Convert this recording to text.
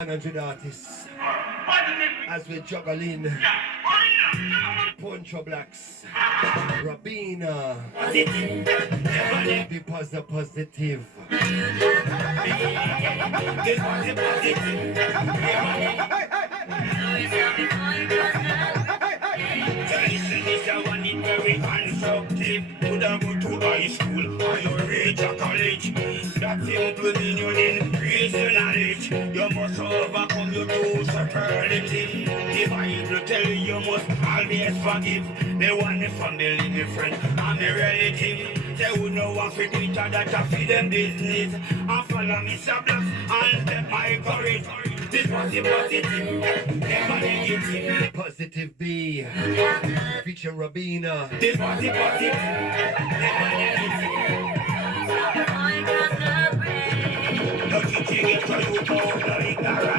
100 artists as we're juggling Poncho Blacks, Rabina, because the positive. Very constructive. Could I go to high school or you reach a college? That simple mean you increase your knowledge. You must overcome your two superlative. The Bible tell you must always forgive. They want me from the living friend and the relative. They would know what fit each other to feed them business. And follow me subjects and them my courage. This was the positive, never negative. Positive B, feature Rabina. This was the positive, never negative. No teaching it to you, no ignorance.